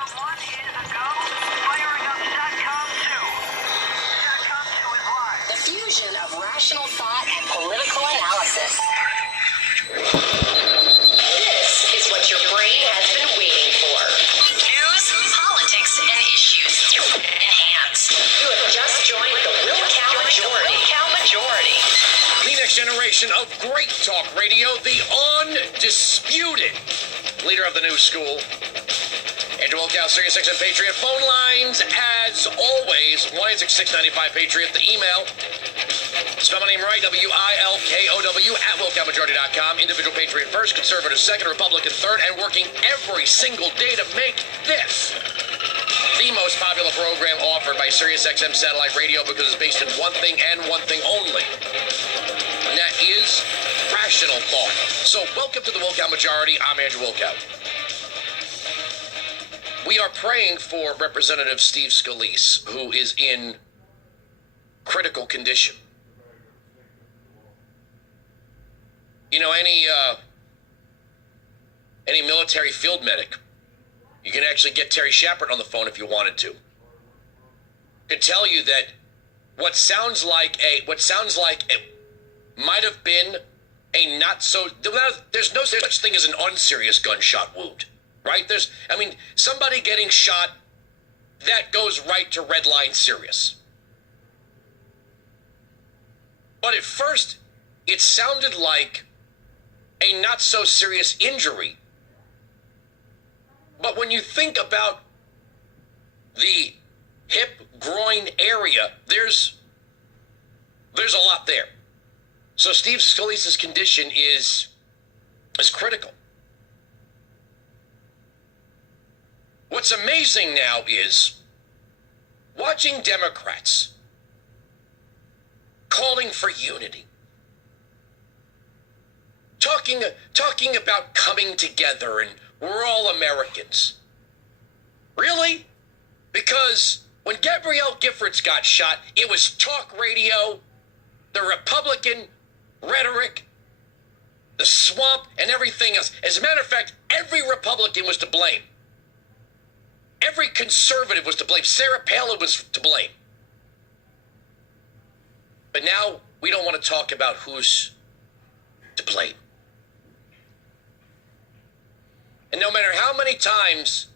.1 is a go. Firing up .com 2. .com 2 is live. The fusion of rational thought and political analysis. This is what your brain has been waiting for. News, politics, and issues. Enhanced. You have just joined the Wilkow Majority. The next generation of great talk radio, the undisputed leader of the new school. Andrew Wilkow, Sirius XM Patriot. Phone lines, as always, 1-866-95-PATRIOT. The email, spell my name right, WILKOW at WilkowMajority.com. Individual Patriot first, conservative second, Republican third, and working every single day to make this the most popular program offered by Sirius XM Satellite Radio because it's based in one thing and one thing only. And that is rational thought. So welcome to the Wilkow Majority. I'm Andrew Wilkow. We are praying for Representative Steve Scalise, who is in critical condition. You know, any military field medic, you can actually get Terry Shepard on the phone if you wanted to. Could tell you that what sounds like might have been a not so. There's no such thing as an unserious gunshot wound, right? Somebody getting shot, that goes right to red line serious. But at first, it sounded like a not so serious injury. But when you think about the hip groin area, there's a lot there. So Steve Scalise's condition is critical. What's amazing now is watching Democrats calling for unity, talking about coming together and we're all Americans. Really? Because when Gabrielle Giffords got shot, it was talk radio, the Republican rhetoric, the swamp, and everything else. As a matter of fact, every Republican was to blame. Every conservative was to blame. Sarah Palin was to blame. But now we don't want to talk about who's to blame. And no matter how many times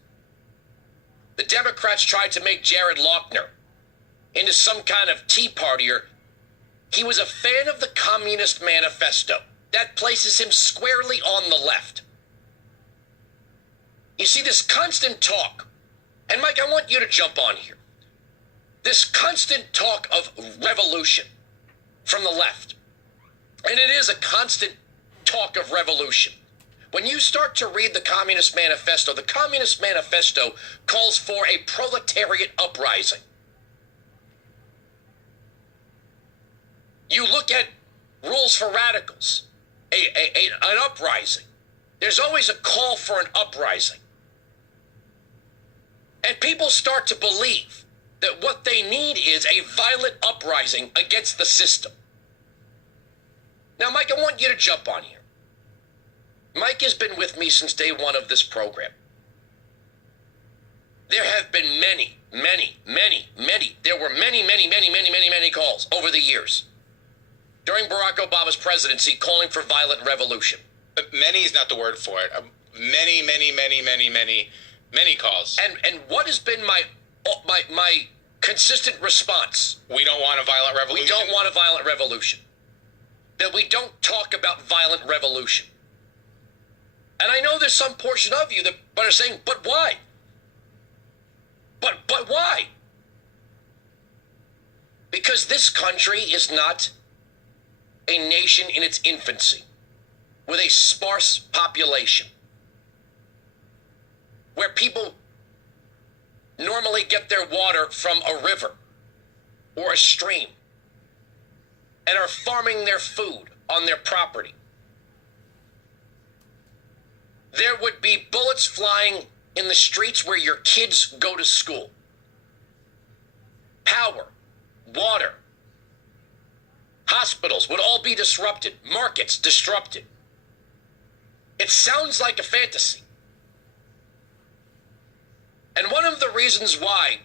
the Democrats tried to make Jared Lochner into some kind of Tea Partier, he was a fan of the Communist Manifesto. That places him squarely on the left. You see, this constant talk, and Mike, I want you to jump on here. This constant talk of revolution from the left, and it is a constant talk of revolution. When you start to read the Communist Manifesto calls for a proletariat uprising. You look at rules for radicals, an uprising. There's always a call for an uprising. And people start to believe that what they need is a violent uprising against the system. Now, Mike, I want you to jump on here. Mike has been with me since day one of this program. There have been many calls over the years during Barack Obama's presidency calling for violent revolution. But many is not the word for it. Many calls. And what has been my consistent response? We don't want a violent revolution. We don't want a violent revolution. That we don't talk about violent revolution. And I know there's some portion of you that are saying, but why? But why? Because this country is not a nation in its infancy with a sparse population where people normally get their water from a river or a stream and are farming their food on their property. There would be bullets flying in the streets where your kids go to school. Power, water, hospitals would all be disrupted, markets disrupted. It sounds like a fantasy. And of the reasons why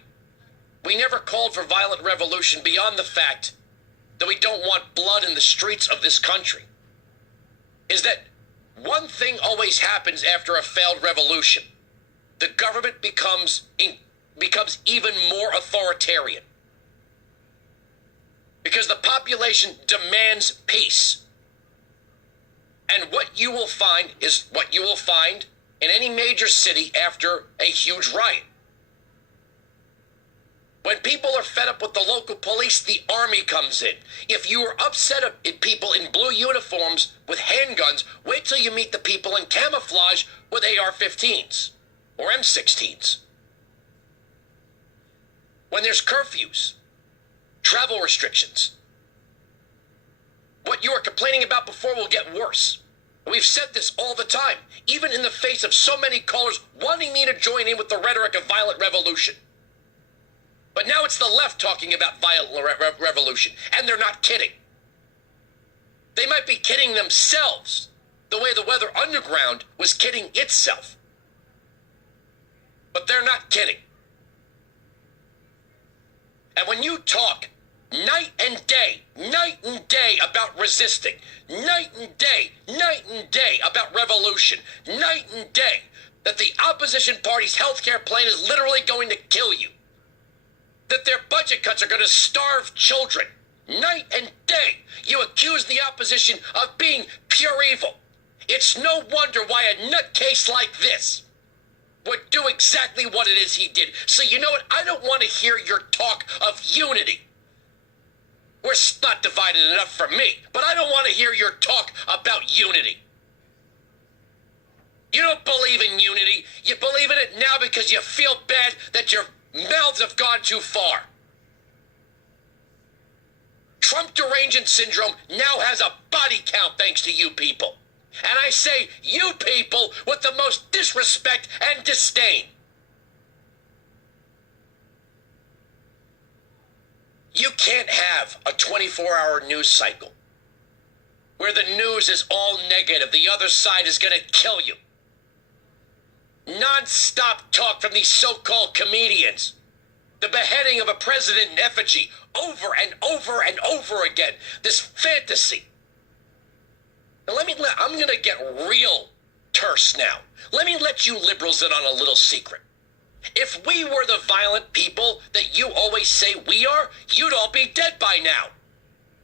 we never called for violent revolution beyond the fact that we don't want blood in the streets of this country is that one thing always happens after a failed revolution. The government becomes even more authoritarian because the population demands peace. And what you will find is what you will find in any major city after a huge riot. When people are fed up with the local police, the army comes in. If you are upset at people in blue uniforms with handguns, wait till you meet the people in camouflage with AR-15s or M16s. When there's curfews, travel restrictions, what you were complaining about before will get worse. We've said this all the time, even in the face of so many callers wanting me to join in with the rhetoric of violent revolution. But now it's the left talking about violent revolution, and they're not kidding. They might be kidding themselves, the way the Weather Underground was kidding itself. But they're not kidding. And when you talk night and day about resisting, night and day about revolution, night and day that the opposition party's healthcare plan is literally going to kill you, that their budget cuts are going to starve children, night and day you accuse the opposition of being pure evil. It's no wonder why a nutcase like this would do exactly what it is he did. So you know what? I don't want to hear your talk of unity. We're not divided enough for me, but I don't want to hear your talk about unity. You don't believe in unity. You believe in it now because you feel bad that your mouths have gone too far. Trump derangement syndrome now has a body count thanks to you people. And I say you people with the most disrespect and disdain. You can't have a 24-hour news cycle where the news is all negative. The other side is going to kill you. Non-stop talk from these so-called comedians. The beheading of a president in effigy over and over and over again. This fantasy. Now I'm going to get real terse now. Let me let you liberals in on a little secret. If we were the violent people that you always say we are, you'd all be dead by now.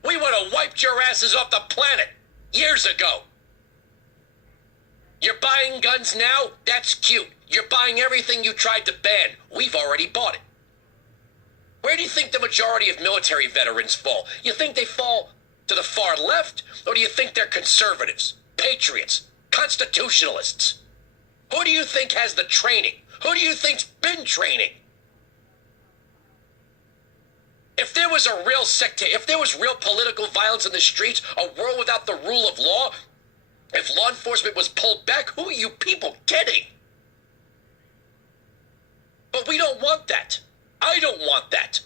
We would have wiped your asses off the planet years ago. You're buying guns now? That's cute. You're buying everything you tried to ban. We've already bought it. Where do you think the majority of military veterans fall? You think they fall to the far left, or do you think they're conservatives, patriots, constitutionalists? Who do you think has the training? Who do you think's been training? If there was a real if there was real political violence in the streets, a world without the rule of law, if law enforcement was pulled back, who are you people kidding? But we don't want that. I don't want that.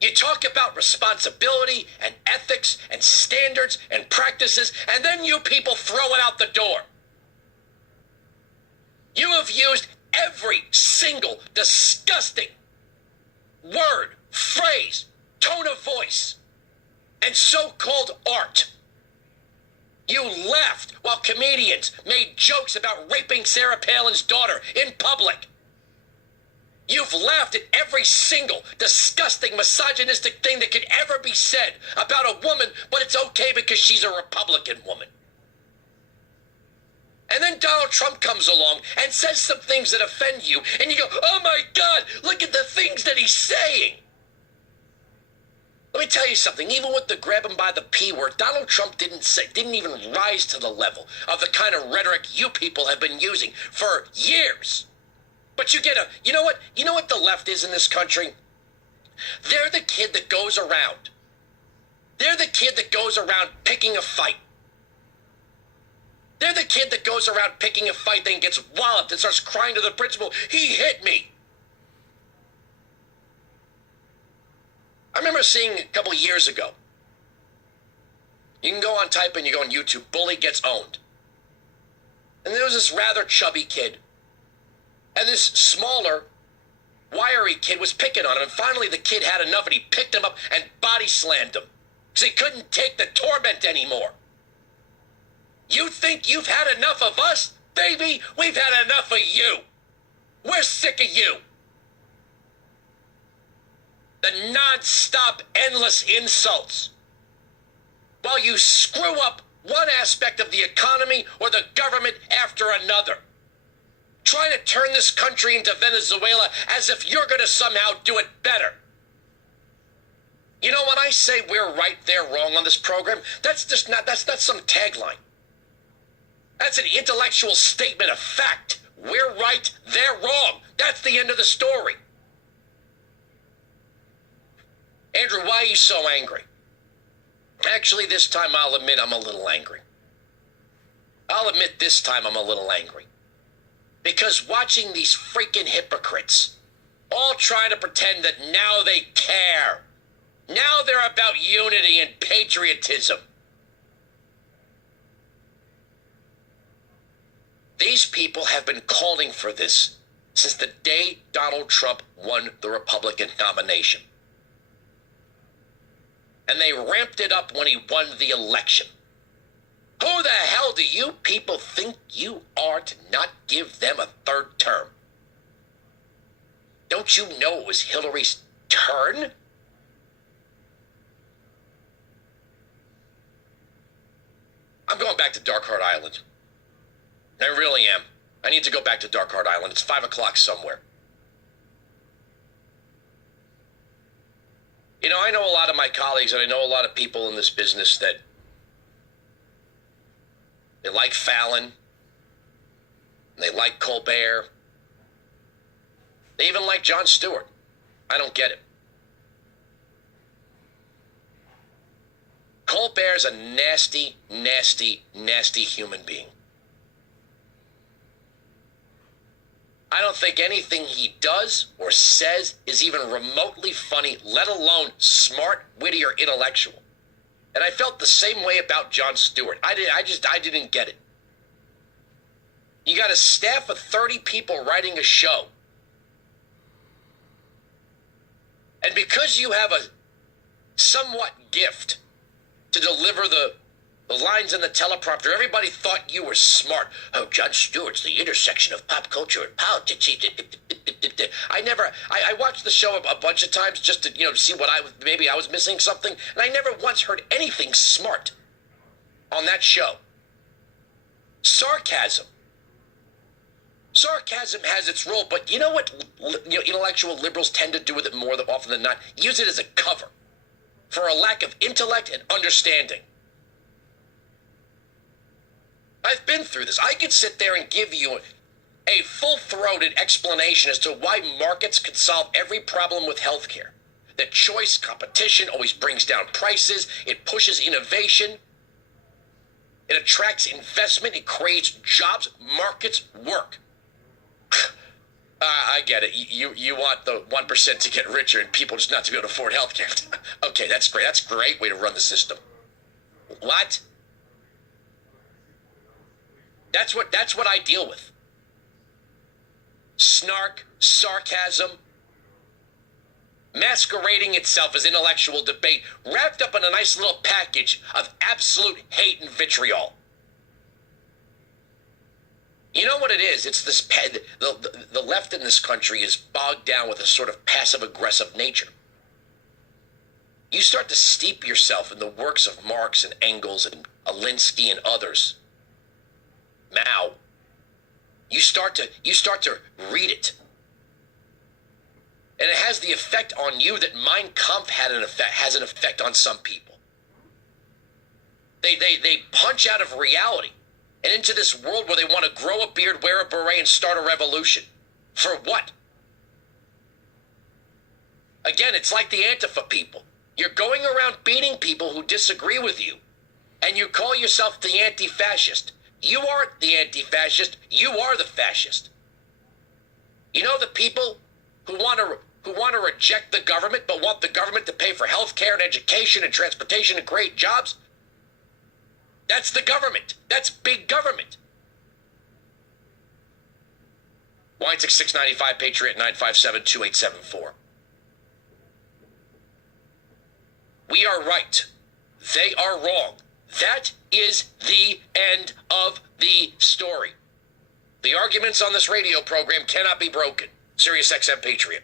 You talk about responsibility and ethics and standards and practices, and then you people throw it out the door. You have used every single disgusting word, phrase, tone of voice, and so-called art. You laughed while comedians made jokes about raping Sarah Palin's daughter in public. You've laughed at every single disgusting misogynistic thing that could ever be said about a woman, but it's okay because she's a Republican woman. And then Donald Trump comes along and says some things that offend you, and you go, oh my God, look at the things that he's saying. Let me tell you something, even with the grab him by the P word, Donald Trump didn't even rise to the level of the kind of rhetoric you people have been using for years. But you know what the left is in this country? They're the kid that goes around. They're the kid that goes around picking a fight. They're the kid that goes around picking a fight, then gets walloped and starts crying to the principal, he hit me. I remember seeing a couple years ago, you can go on type and you go on YouTube, bully gets owned. And there was this rather chubby kid And this smaller, wiry kid was picking on him. And finally the kid had enough and he picked him up and body slammed him. Because he couldn't take the torment anymore. You think you've had enough of us? Baby, we've had enough of you. We're sick of you. The non-stop, endless insults. While you screw up one aspect of the economy or the government after another. Trying to turn this country into Venezuela as if you're going to somehow do it better. You know, when I say we're right, they're wrong on this program, that's not some tagline. That's an intellectual statement of fact. We're right, they're wrong. That's the end of the story. Andrew, why are you so angry? Actually, this time I'll admit I'm a little angry. I'll admit this time I'm a little angry. Because watching these freaking hypocrites all trying to pretend that now they care. Now they're about unity and patriotism. These people have been calling for this since the day Donald Trump won the Republican nomination. And they ramped it up when he won the election. Who the hell do you people think you are to not give them a third term? Don't you know it was Hillary's turn? I'm going back to Dark Heart Island. I really am. I need to go back to Dark Heart Island. It's 5 o'clock somewhere. You know, I know a lot of my colleagues and I know a lot of people in this business that they like Fallon, and they like Colbert, they even like Jon Stewart. I don't get it. Colbert's a nasty, nasty, nasty human being. I don't think anything he does or says is even remotely funny, let alone smart, witty, or intellectual. And I felt the same way about Jon Stewart. I didn't get it. You got a staff of 30 people writing a show. And because you have a somewhat gift to deliver the lines in the teleprompter, everybody thought you were smart. Oh, Jon Stewart's the intersection of pop culture and politics. I watched the show a bunch of times just to, see what maybe I was missing something, and I never once heard anything smart on that show. Sarcasm. Sarcasm has its role, but you know what intellectual liberals tend to do with it more often than not? Use it as a cover for a lack of intellect and understanding. I've been through this. I could sit there and give you a full-throated explanation as to why markets could solve every problem with healthcare. That choice, competition always brings down prices. It pushes innovation. It attracts investment. It creates jobs. Markets work. I get it. You want the 1% to get richer and people just not to be able to afford healthcare. Okay, that's great. That's a great way to run the system. What? That's what I deal with. Snark, sarcasm, masquerading itself as intellectual debate, wrapped up in a nice little package of absolute hate and vitriol. You know what it is? It's this the left in this country is bogged down with a sort of passive-aggressive nature. You start to steep yourself in the works of Marx and Engels and Alinsky and others. Mao. You start to read it. And it has the effect on you that Mein Kampf has an effect on some people. They punch out of reality and into this world where they want to grow a beard, wear a beret, and start a revolution. For what? Again, it's like the Antifa people. You're going around beating people who disagree with you, and you call yourself the anti-fascist. You aren't the anti-fascist. You are the fascist. You know the people who want to reject the government but want the government to pay for health care and education and transportation and create jobs? That's the government. That's big government. 966-695 Patriot 957-2874. We are right. They are wrong. That is the end of the story. The arguments on this radio program cannot be broken. Sirius XM Patriot.